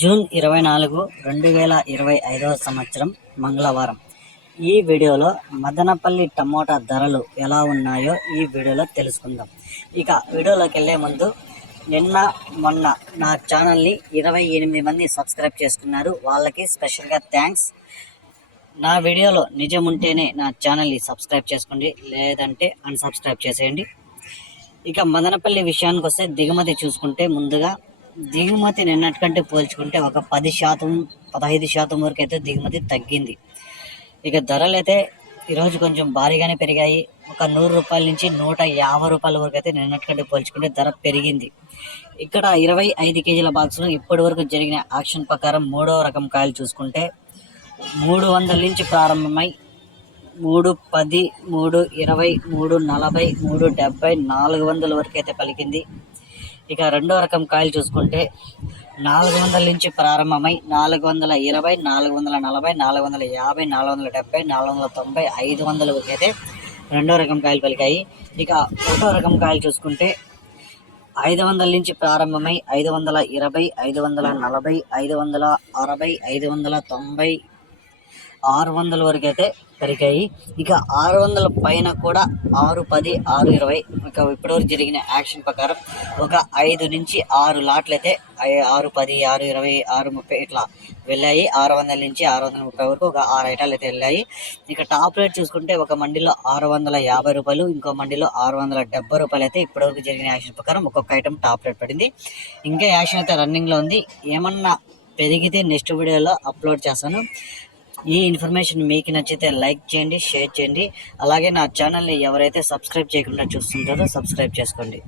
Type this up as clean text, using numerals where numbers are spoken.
June 24, 2025 సంవత్సరం మంగళవారం. ఈ వీడియోలో మదనపల్లి టమోటా ధరలు ఎలా ఉన్నాయో ఈ వీడియోలో తెలుసుకుందాం. ఇక వీడియోలోకి వెళ్ళే ముందు మొన్న నా ఛానల్ని 28 మంది సబ్స్క్రైబ్ చేసుకున్నారు. వాళ్ళకి స్పెషల్గా థ్యాంక్స్. నా వీడియోలో నిజం ఉంటేనే నా ఛానల్ని సబ్స్క్రైబ్ చేసుకోండి, లేదంటే అన్సబ్స్క్రైబ్ చేసేయండి. ఇక మదనపల్లి విషయానికి వస్తే దిగుమతి చూసుకుంటే ముందుగా దిగుమతి నిన్నటికంటే పోల్చుకుంటే ఒక 10-15% వరకు అయితే దిగుమతి తగ్గింది. ఇక ధరలు అయితే ఈరోజు కొంచెం భారీగానే పెరిగాయి. ఒక 100 రూపాయల నుంచి 150 రూపాయల వరకు అయితే నిన్నటికంటే పోల్చుకుంటే ధర పెరిగింది. ఇక్కడ 25 కేజీల బాక్సులు ఇప్పటి వరకు జరిగిన ఆక్షన్ ప్రకారం 3వ రకం కాయలు చూసుకుంటే 300 నుంచి ప్రారంభమై 310, 320, 340, 370, 400 వరకు అయితే పలికింది. ఇక 2వ రకం కాయలు చూసుకుంటే 400 నుంచి ప్రారంభమై 420, 440, 450, 470, 490, 500 వరకు అయితే 2వ రకం కాయలు పలికాయి. ఇక 1వ రకం కాయలు చూసుకుంటే 500 నుంచి ప్రారంభమై 520, 540, 560, 590, 600 వరకు అయితే పెరిగాయి. ఇక 600 పైన కూడా 610, 620. ఇక ఇప్పటివరకు జరిగిన యాక్షన్ ప్రకారం ఒక 5 నుంచి 6 లాట్లు అయితే 610, 620, 630 ఇట్లా వెళ్ళాయి. 600 నుంచి 630 వరకు ఒక 6 ఐటాలు అయితే వెళ్ళాయి. ఇక టాప్ రేట్ చూసుకుంటే ఒక మండిలో 650 రూపాయలు, ఇంకో మండిలో 670 రూపాయలు అయితే ఇప్పటివరకు జరిగిన యాక్షన్ ప్రకారం ఒక్కొక్క ఐటమ్ టాప్ రేట్ పడింది. ఇంకా యాక్షన్ అయితే రన్నింగ్లో ఉంది. ఏమన్నా పెరిగితే నెక్స్ట్ వీడియోలో అప్లోడ్ చేస్తాను. ఈ ఇన్ఫర్మేషన్ మీకు నచ్చితే లైక్ చేయండి, షేర్ చేయండి. అలాగే నా ఛానల్ని ఎవరైతే సబ్స్క్రైబ్ చేయకుండా చూస్తుంటారో సబ్స్క్రైబ్ చేసుకోండి.